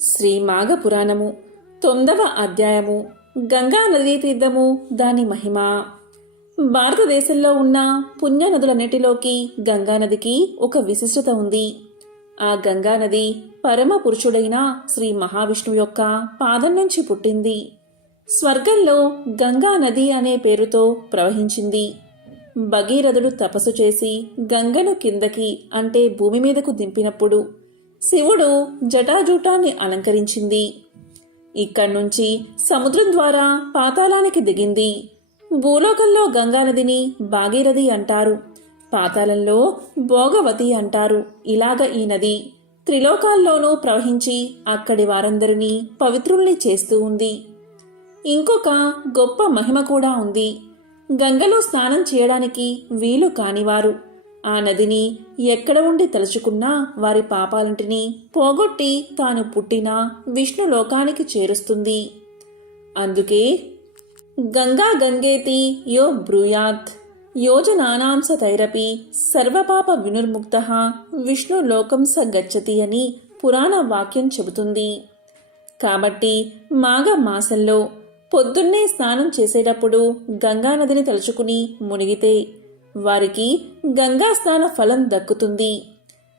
శ్రీ మాఘ పురాణము 9వ అధ్యాయము గంగా నదీ తీర్థము దాని మహిమ. భారతదేశంలో ఉన్న పుణ్య నదులన్నిటిలోకి గంగానదికి ఒక విశిష్టత ఉంది. ఆ గంగానది పరమ పురుషుడైన శ్రీ మహావిష్ణువు యొక్క పాదం నుంచి పుట్టింది. స్వర్గంలో గంగా నది అనే పేరుతో ప్రవహించింది. భగీరథుడు తపస్సు చేసి గంగను కిందకి అంటే భూమి మీదకు దింపినప్పుడు శివుడు జటాజూటాన్ని అలంకరించింది. ఇక్కడ్నుంచి సముద్రం ద్వారా పాతాళానికి దిగింది. భూలోకంలో గంగానదిని భాగీరథి అంటారు, పాతాళంలో భోగవతి అంటారు. ఇలాగ ఈ నది త్రిలోకాల్లోనూ ప్రవహించి అక్కడి వారందరినీ పవిత్రుల్ని చేస్తూ ఉంది. ఇంకొక గొప్ప మహిమ కూడా ఉంది. గంగలో స్నానం చేయడానికి వీలు కానివారు ఆ నదిని ఎక్కడ ఉండి తలుచుకున్నా వారి పాపాలంటిని పోగొట్టి తాను పుట్టిన విష్ణు లోకానికి చేరుస్తుంది. అందుకే గంగా గంగేతి యో బ్రూయాత్ యోజనానాంస తైరపి సర్వపాప వినుర్ముక్త విష్ణు లోకం స గచ్చతి అని పురాణ వాక్యం చెబుతుంది. కాబట్టి మాఘ మాసంలో పొద్దున్నే స్నానం చేసేటప్పుడు గంగానదిని తలుచుకుని మునిగితే వారికి గంగా స్నాన ఫలం దక్కుతుంది.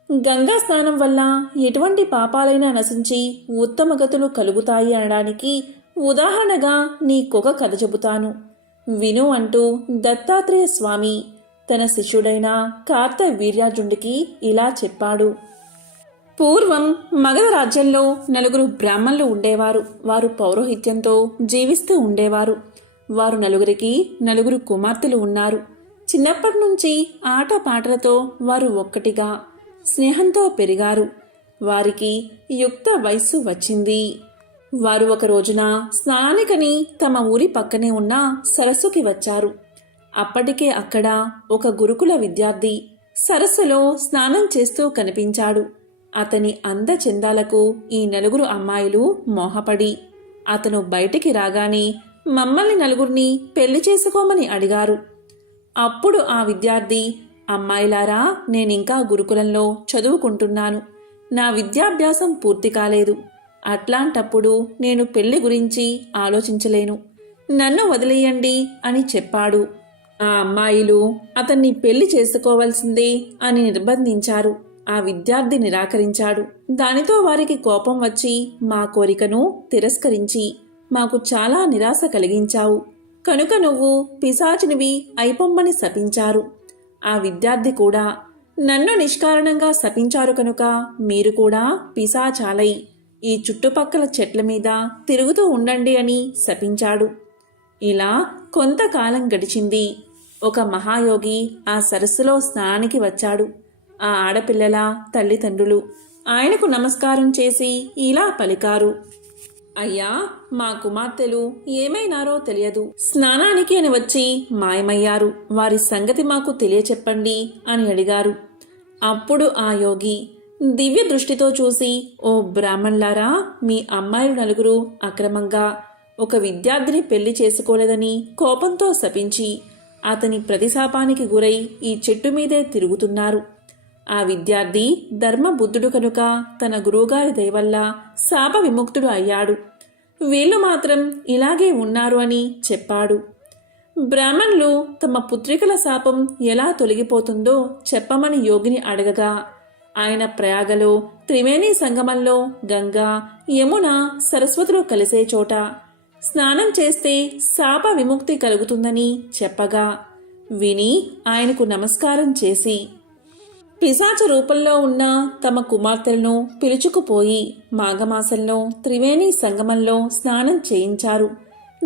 గంగా స్నానం వల్ల ఎటువంటి పాపాలైనా నశించి ఉత్తమ గతులు కలుగుతాయి అనడానికి ఉదాహరణగా నీకొక కథ చెబుతాను విను అంటూ దత్తాత్రేయ స్వామి తన శిష్యుడైన కార్తవీర్యార్జునుడికి ఇలా చెప్పాడు. పూర్వం మగధ రాజ్యంలో 4 బ్రాహ్మణులు ఉండేవారు. వారు పౌరోహిత్యంతో జీవిస్తూ ఉండేవారు. వారు నలుగురికి 4 కుమార్తెలు ఉన్నారు. చిన్నప్పటి నుంచి ఆటపాటలతో వారు ఒక్కటిగా స్నేహంతో పెరిగారు. వారికి యుక్త వయస్సు వచ్చింది. వారు ఒక రోజున స్నానానికని తమ ఊరి పక్కనే ఉన్న సరస్సుకి వచ్చారు. అప్పటికే అక్కడ ఒక గురుకుల విద్యార్థి సరస్సులో స్నానం చేస్తూ కనిపించాడు. అతని అందచందాలకు ఈ 4 అమ్మాయిలు మోహపడి అతను బయటికి రాగానే మమ్మల్ని 4 పెళ్లి చేసుకోమని అడిగారు. అప్పుడు ఆ విద్యార్థి, అమ్మాయిలారా, నేనింకా గురుకులంలో చదువుకుంటున్నాను. నా విద్యాభ్యాసం పూర్తి కాలేదు. అట్లాంటప్పుడు నేను పెళ్లి గురించి ఆలోచించలేను. నన్ను వదిలేయండి అని చెప్పాడు. ఆ అమ్మాయిలు అతన్ని పెళ్లి చేసుకోవాల్సిందే అని నిర్బంధించారు. ఆ విద్యార్థి నిరాకరించాడు. దానితో వారికి కోపం వచ్చి మా కోరికను తిరస్కరించి మాకు చాలా నిరాశ కలిగించావు, కనుక నువ్వు పిశాచినివి అయిపొమ్మని శపించారు. ఆ విద్యార్థి కూడా, నన్ను నిష్కారణంగా శపించారు కనుక మీరు కూడా పిశాచాలై ఈ చుట్టుపక్కల చెట్ల మీద తిరుగుతూ ఉండండి అని శపించాడు. ఇలా కొంతకాలం గడిచింది. ఒక మహాయోగి ఆ సరస్సులో స్నానానికి వచ్చాడు. ఆ ఆడపిల్లల తల్లిదండ్రులు ఆయనకు నమస్కారం చేసి ఇలా పలికారు. అయ్యా, మా కుమార్తెలు ఏమైనారో తెలియదు. స్నానానికి అని వచ్చి మాయమయ్యారు. వారి సంగతి మాకు తెలియచెప్పండి అని అడిగారు. అప్పుడు ఆ యోగి దివ్య దృష్టితో చూసి, ఓ బ్రాహ్మణులారా, మీ అమ్మాయిలు 4 అక్రమంగా ఒక విద్యార్థిని పెళ్లి చేసుకోలేదని కోపంతో శపించి అతని ప్రతిశాపానికి గురై ఈ చెట్టు మీదే తిరుగుతున్నారు. ఆ విద్యార్థి ధర్మబుద్ధుడు కనుక తన గురువుగారి దయవల్ల శాప విముక్తుడు అయ్యాడు. వీళ్ళు మాత్రం ఇలాగే ఉన్నారు అని చెప్పాడు. బ్రాహ్మణులు తమ పుత్రికల శాపం ఎలా తొలగిపోతుందో చెప్పమని యోగిని అడగగా ఆయన ప్రయాగలో త్రివేణి సంగమంలో గంగా, యమున, సరస్వతులు కలిసే చోట స్నానం చేస్తే శాప విముక్తి కలుగుతుందని చెప్పగా విని ఆయనకు నమస్కారం చేసి పిశాచ రూపంలో ఉన్న తమ కుమార్తెలను పిలుచుకుపోయి మాఘమాసంలో త్రివేణి సంగమంలో స్నానం చేయించారు.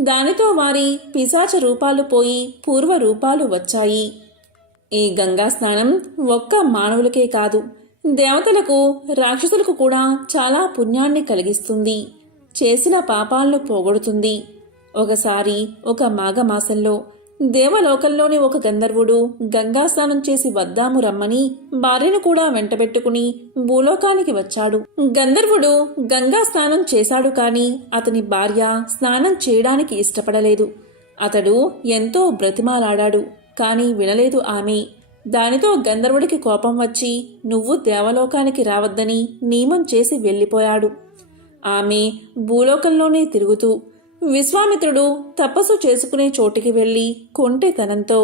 దానితో వారి పిశాచ రూపాలు పోయి పూర్వ రూపాలు వచ్చాయి. ఈ గంగా స్నానం ఒక్క మానవులకే కాదు, దేవతలకు, రాక్షసులకు కూడా చాలా పుణ్యాన్ని కలిగిస్తుంది. చేసిన పాపాలను పోగొడుతుంది. ఒకసారి ఒక మాఘమాసంలో దేవలోకంలోని ఒక గంధర్వుడు గంగా స్నానం చేసి వద్దాము రమ్మని భార్యను కూడా వెంటబెట్టుకుని భూలోకానికి వచ్చాడు. గంధర్వుడు గంగా స్నానం చేశాడు కాని అతని భార్య స్నానం చేయడానికి ఇష్టపడలేదు. అతడు ఎంతో బ్రతిమాలాడాడు, కాని వినలేదు ఆమె. దానితో గంధర్వుడికి కోపం వచ్చి నువ్వు దేవలోకానికి రావద్దని నియమం చేసి వెళ్ళిపోయాడు. ఆమె భూలోకంలోనే తిరుగుతూ విశ్వామిత్రుడు తపస్సు చేసుకునే చోటికి వెళ్ళి కొంటెతనంతో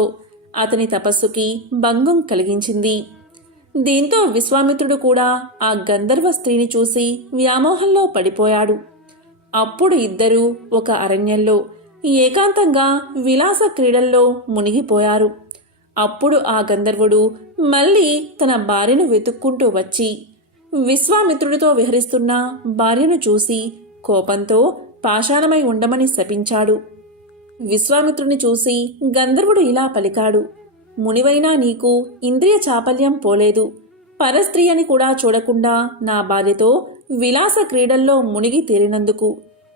అతని తపస్సుకి భంగం కలిగించింది. దీంతో విశ్వామిత్రుడు కూడా ఆ గంధర్వ స్త్రీని చూసి వ్యామోహంలో పడిపోయాడు. అప్పుడు ఇద్దరూ ఒక అరణ్యంలో ఏకాంతంగా విలాస క్రీడల్లో మునిగిపోయారు. అప్పుడు ఆ గంధర్వుడు మళ్ళీ తన భార్యను వెతుక్కుంటూ వచ్చి విశ్వామిత్రుడితో విహరిస్తున్న భార్యను చూసి కోపంతో పాషాణమై ఉండమని శపించాడు. విశ్వామిత్రుని చూసి గంధర్వుడు ఇలా పలికాడు: మునివైనా నీకు ఇంద్రియ చాపల్యం పోలేదు. పరస్త్రీ అని కూడా చూడకుండా నా భార్యతో విలాస క్రీడల్లో మునిగి తేలినందుకు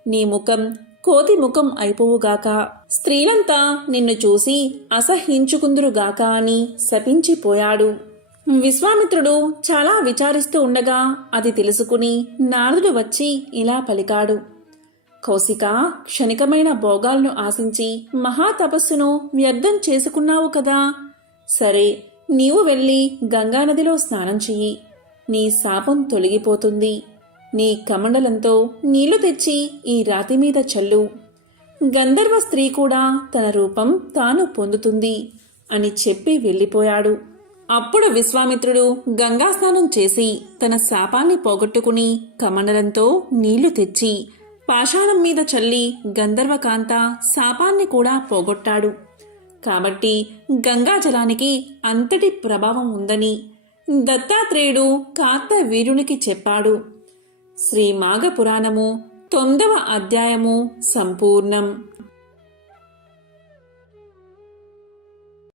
నీ ముఖం కోతి ముఖం అయిపోవుగాక, స్త్రీలంతా నిన్ను చూసి అసహ్యించుకుందురుగాక అని శపించిపోయాడు. విశ్వామిత్రుడు చాలా విచారిస్తూ ఉండగా అది తెలుసుకుని నారదుడు వచ్చి ఇలా పలికాడు: కౌశిక, క్షణికమైన భోగాలను ఆశించి మహాతపస్సును వ్యర్థం చేసుకున్నావు కదా. సరే, నీవు వెళ్ళి గంగానదిలో స్నానం చెయ్యి. నీ శాపం తొలగిపోతుంది. నీ కమండలంతో నీళ్లు తెచ్చి ఈ రాతి మీద చల్లు. గంధర్వ స్త్రీ కూడా తన రూపం తాను పొందుతుంది అని చెప్పి వెళ్ళిపోయాడు. అప్పుడు విశ్వామిత్రుడు గంగా స్నానం చేసి తన శాపాన్ని పోగొట్టుకుని కమండలంతో నీళ్లు తెచ్చి పాషాణం మీద చల్లి గంధర్వకాంత శాపాన్ని కూడా పోగొట్టాడు. కాబట్టి గంగాజలానికి అంతటి ప్రభావం ఉందని దత్తాత్రేయుడు కార్తవీర్యునికి చెప్పాడు. శ్రీ మాఘ పురాణము 9వ అధ్యాయము సంపూర్ణం.